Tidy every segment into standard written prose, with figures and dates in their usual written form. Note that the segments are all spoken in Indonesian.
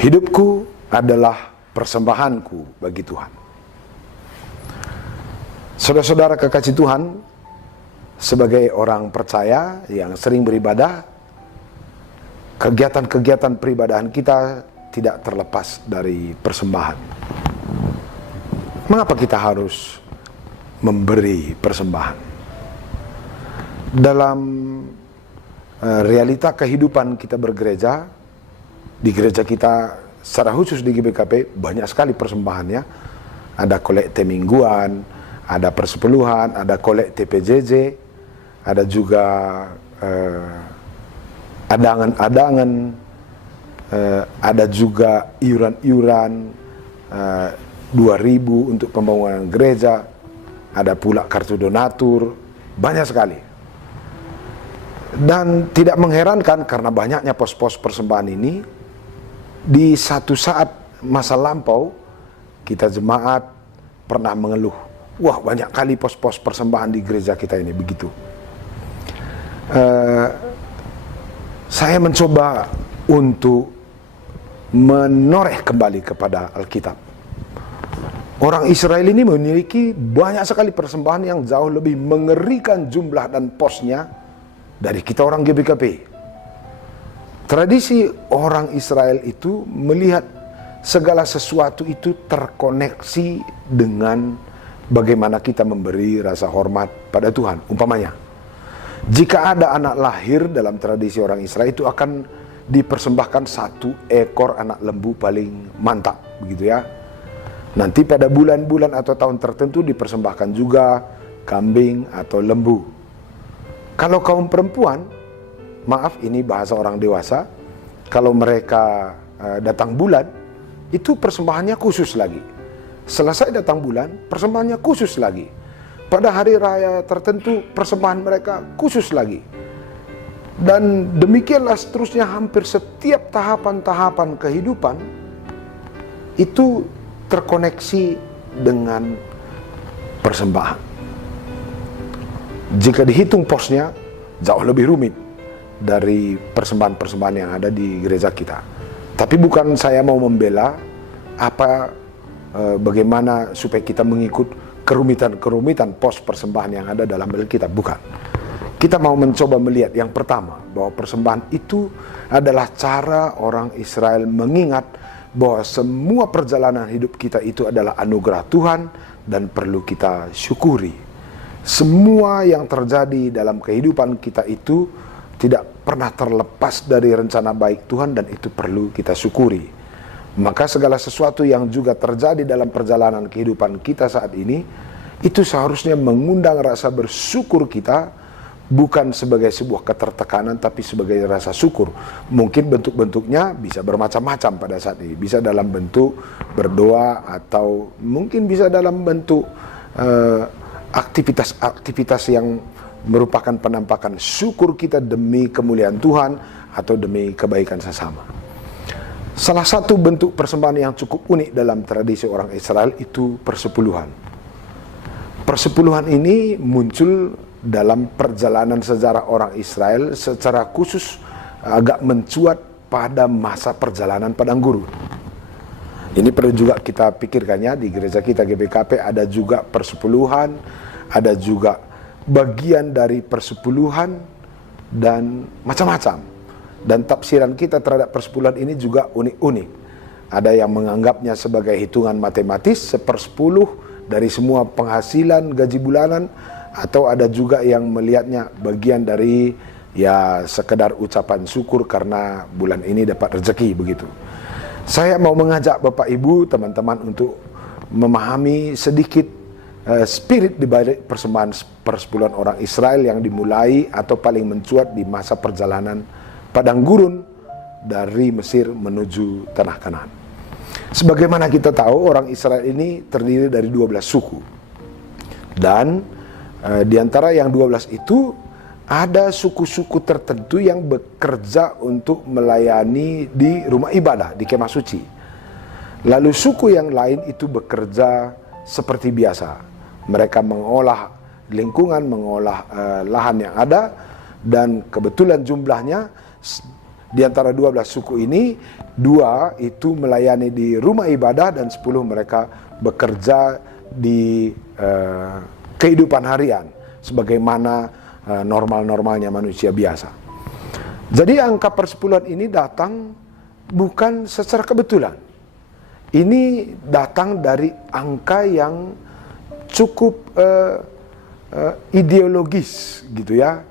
Hidupku adalah persembahanku bagi Tuhan. Saudara-saudara kekasih Tuhan, sebagai orang percaya yang sering beribadah, kegiatan-kegiatan peribadahan kita tidak terlepas dari persembahan. Mengapa kita harus memberi persembahan? Dalam realita kehidupan kita bergereja, di gereja kita secara khusus di GBKP banyak sekali persembahannya. Ada kolekte mingguan, ada persepuluhan, ada kolekte PJJ, ada juga adangan-adangan, ada juga iuran-iuran 2.000 untuk pembangunan gereja, ada pula kartu donatur, banyak sekali. Dan tidak mengherankan karena banyaknya pos-pos persembahan ini, di satu saat masa lampau kita jemaat pernah mengeluh, wah banyak kali pos-pos persembahan di gereja kita ini, begitu. Saya mencoba untuk menoreh kembali kepada Alkitab. Orang Israel ini memiliki banyak sekali persembahan yang jauh lebih mengerikan jumlah dan posnya dari kita orang GBKP. Tradisi orang Israel itu melihat segala sesuatu itu terkoneksi dengan bagaimana kita memberi rasa hormat pada Tuhan. Umpamanya, jika ada anak lahir dalam tradisi orang Israel, itu akan dipersembahkan 1 ekor anak lembu paling mantap, begitu ya. Nanti pada bulan-bulan atau tahun tertentu dipersembahkan juga kambing atau lembu. Kalau kaum perempuan, maaf ini bahasa orang dewasa, kalau mereka datang bulan, itu persembahannya khusus lagi. Selesai datang bulan, persembahannya khusus lagi. Pada hari raya tertentu, persembahan mereka khusus lagi. Dan demikianlah seterusnya, hampir setiap tahapan-tahapan kehidupan itu terkoneksi dengan persembahan. Jika dihitung posnya, jauh lebih rumit dari persembahan-persembahan yang ada di gereja kita. Tapi bukan saya mau membela bagaimana supaya kita mengikut kerumitan-kerumitan pos persembahan yang ada dalam Alkitab, bukan. Kita mau mencoba melihat yang pertama, bahwa persembahan itu adalah cara orang Israel mengingat bahwa semua perjalanan hidup kita itu adalah anugerah Tuhan dan perlu kita syukuri. Semua yang terjadi dalam kehidupan kita itu tidak pernah terlepas dari rencana baik Tuhan dan itu perlu kita syukuri. Maka segala sesuatu yang juga terjadi dalam perjalanan kehidupan kita saat ini, itu seharusnya mengundang rasa bersyukur kita, bukan sebagai sebuah ketertekanan, tapi sebagai rasa syukur. Mungkin bentuk-bentuknya bisa bermacam-macam pada saat ini. Bisa dalam bentuk berdoa, atau mungkin bisa dalam bentuk aktivitas-aktivitas yang merupakan penampakan syukur kita demi kemuliaan Tuhan atau demi kebaikan sesama. Salah satu bentuk persembahan yang cukup unik dalam tradisi orang Israel itu persepuluhan. Persepuluhan ini muncul dalam perjalanan sejarah orang Israel, secara khusus agak mencuat pada masa perjalanan padang gurun. Ini perlu juga kita pikirkannya. Di gereja kita GBKP ada juga persepuluhan, ada juga bagian dari persepuluhan, dan macam-macam. Dan tafsiran kita terhadap persepuluhan ini juga unik-unik. Ada yang menganggapnya sebagai hitungan matematis, 1/10 dari semua penghasilan gaji bulanan, atau ada juga yang melihatnya bagian dari ya sekedar ucapan syukur karena bulan ini dapat rezeki, begitu. Saya mau mengajak Bapak Ibu, teman-teman, untuk memahami sedikit spirit di balik persembahan persepuluhan orang Israel yang dimulai atau paling mencuat di masa perjalanan padang gurun dari Mesir menuju tanah Kanaan. Sebagaimana kita tahu, orang Israel ini terdiri dari 12 suku. Dan di antara yang 12 itu ada suku-suku tertentu yang bekerja untuk melayani di rumah ibadah, di kemah suci. Lalu suku yang lain itu bekerja seperti biasa. Mereka mengolah lingkungan, mengolah lahan yang ada, dan kebetulan jumlahnya Di antara 12 suku ini, 2 itu melayani di rumah ibadah dan 10 mereka bekerja di kehidupan harian sebagaimana normal-normalnya manusia biasa. Jadi angka persepuluhan ini datang bukan secara kebetulan. Ini datang dari angka yang cukup ideologis gitu ya.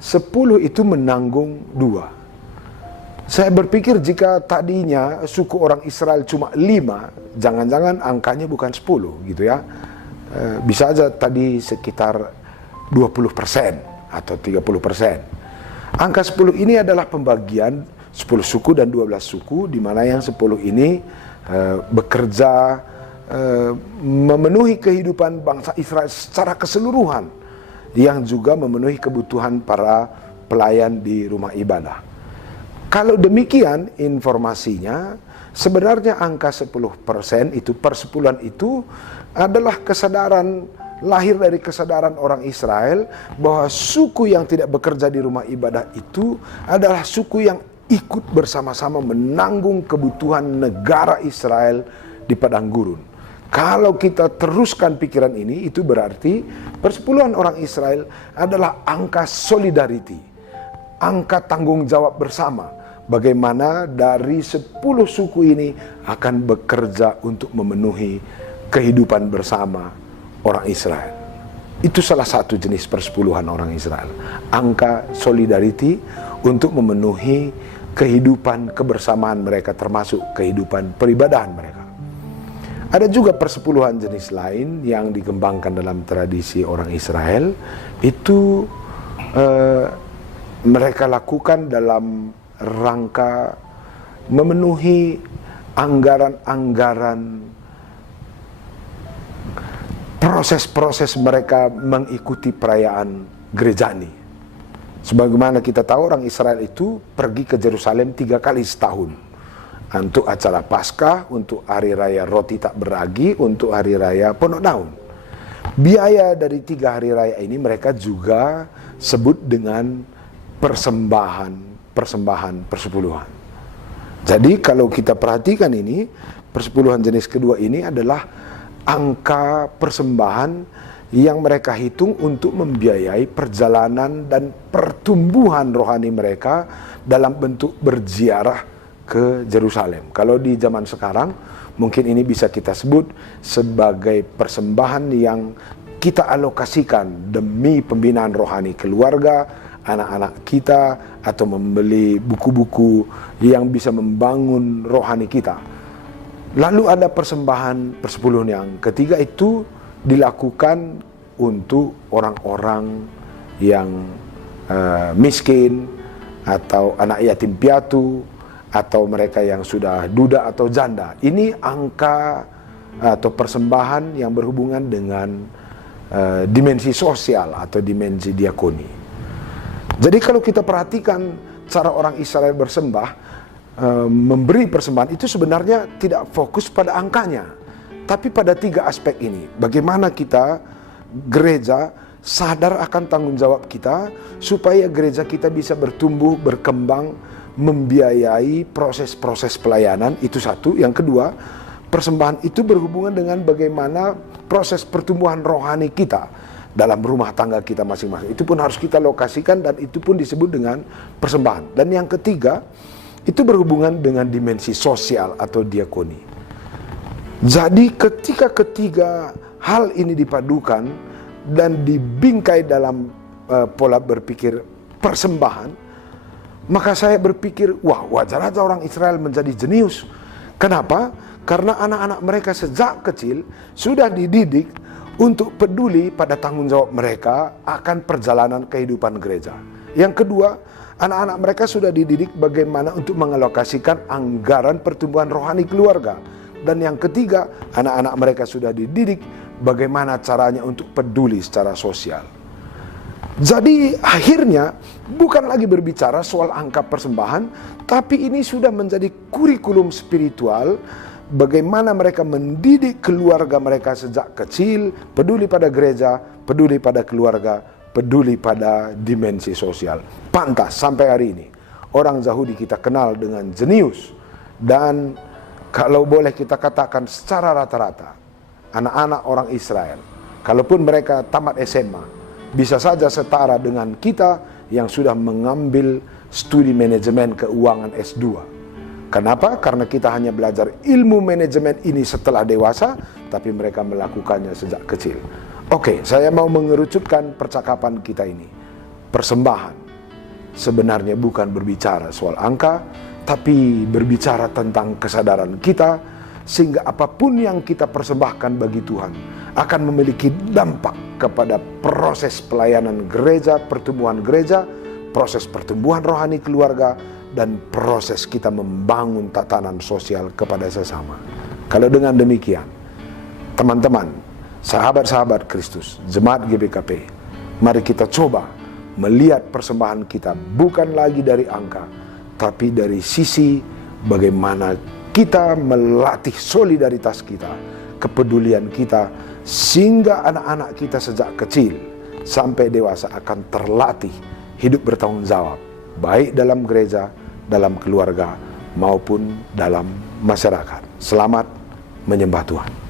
10 itu menanggung 2. Saya berpikir jika tadinya suku orang Israel cuma 5, jangan-jangan angkanya bukan 10 gitu ya. Bisa aja tadi sekitar 20% atau 30%. Angka 10 ini adalah pembagian 10 suku dan 12 suku, di mana yang 10 ini bekerja memenuhi kehidupan bangsa Israel secara keseluruhan, yang juga memenuhi kebutuhan para pelayan di rumah ibadah. Kalau demikian informasinya, sebenarnya angka 10% itu, persepuluhan itu adalah kesadaran, lahir dari kesadaran orang Israel bahwa suku yang tidak bekerja di rumah ibadah itu adalah suku yang ikut bersama-sama menanggung kebutuhan negara Israel di padang gurun. Kalau kita teruskan pikiran ini, itu berarti persepuluhan orang Israel adalah angka solidarity, angka tanggung jawab bersama. Bagaimana dari 10 suku ini akan bekerja untuk memenuhi kehidupan bersama orang Israel. Itu salah satu jenis persepuluhan orang Israel. Angka solidarity untuk memenuhi kehidupan kebersamaan mereka, termasuk kehidupan peribadahan mereka. Ada juga persepuluhan jenis lain yang dikembangkan dalam tradisi orang Israel. Itu mereka lakukan dalam rangka memenuhi anggaran-anggaran proses-proses mereka mengikuti perayaan gerejani. Sebagaimana kita tahu, orang Israel itu pergi ke Yerusalem 3 kali setahun. Untuk acara Paskah, untuk hari raya roti tak beragi, untuk hari raya Pondok Daun. Biaya dari 3 hari raya ini mereka juga sebut dengan persembahan persepuluhan. Jadi kalau kita perhatikan ini, persepuluhan jenis kedua ini adalah angka persembahan yang mereka hitung untuk membiayai perjalanan dan pertumbuhan rohani mereka dalam bentuk berziarah ke Yerusalem. Kalau di zaman sekarang, mungkin ini bisa kita sebut sebagai persembahan yang kita alokasikan demi pembinaan rohani keluarga, anak-anak kita, atau membeli buku-buku yang bisa membangun rohani kita. Lalu ada persembahan persepuluhan yang ketiga, itu dilakukan untuk orang-orang yang miskin, atau anak yatim piatu, atau mereka yang sudah duda atau janda. Ini angka atau persembahan yang berhubungan dengan dimensi sosial atau dimensi diakoni. Jadi kalau kita perhatikan cara orang Israel bersembah, memberi persembahan itu sebenarnya tidak fokus pada angkanya, tapi pada 3 aspek ini. Bagaimana kita gereja sadar akan tanggung jawab kita supaya gereja kita bisa bertumbuh, berkembang, membiayai proses-proses pelayanan, itu satu. Yang kedua, persembahan itu berhubungan dengan bagaimana proses pertumbuhan rohani kita dalam rumah tangga kita masing-masing. Itu pun harus kita lokasikan, dan itu pun disebut dengan persembahan. Dan yang ketiga, itu berhubungan dengan dimensi sosial atau diakoni. Jadi ketika ketiga hal ini dipadukan dan dibingkai dalam pola berpikir persembahan, maka saya berpikir, wah, wajar aja orang Israel menjadi jenius. Kenapa? Karena anak-anak mereka sejak kecil sudah dididik untuk peduli pada tanggung jawab mereka akan perjalanan kehidupan gereja. Yang kedua, anak-anak mereka sudah dididik bagaimana untuk mengalokasikan anggaran pertumbuhan rohani keluarga. Dan yang ketiga, anak-anak mereka sudah dididik bagaimana caranya untuk peduli secara sosial. Jadi akhirnya bukan lagi berbicara soal angka persembahan, tapi ini sudah menjadi kurikulum spiritual. Bagaimana mereka mendidik keluarga mereka sejak kecil, peduli pada gereja, peduli pada keluarga, peduli pada dimensi sosial. Pantas sampai hari ini orang Yahudi kita kenal dengan jenius. Dan kalau boleh kita katakan secara rata-rata, anak-anak orang Israel, kalaupun mereka tamat SMA, bisa saja setara dengan kita yang sudah mengambil studi manajemen keuangan S2. Kenapa? Karena kita hanya belajar ilmu manajemen ini setelah dewasa, tapi mereka melakukannya sejak kecil. Oke, saya mau mengerucutkan percakapan kita ini. Persembahan sebenarnya bukan berbicara soal angka, tapi berbicara tentang kesadaran kita, sehingga apapun yang kita persembahkan bagi Tuhan akan memiliki dampak kepada proses pelayanan gereja, pertumbuhan gereja, proses pertumbuhan rohani keluarga, dan proses kita membangun tatanan sosial kepada sesama. Kalau dengan demikian, teman-teman, sahabat-sahabat Kristus, jemaat GBKP, mari kita coba melihat persembahan kita bukan lagi dari angka, tapi dari sisi bagaimana kita melatih solidaritas kita, kepedulian kita, sehingga anak-anak kita sejak kecil sampai dewasa akan terlatih hidup bertanggung jawab, baik dalam gereja, dalam keluarga, maupun dalam masyarakat. Selamat menyembah Tuhan.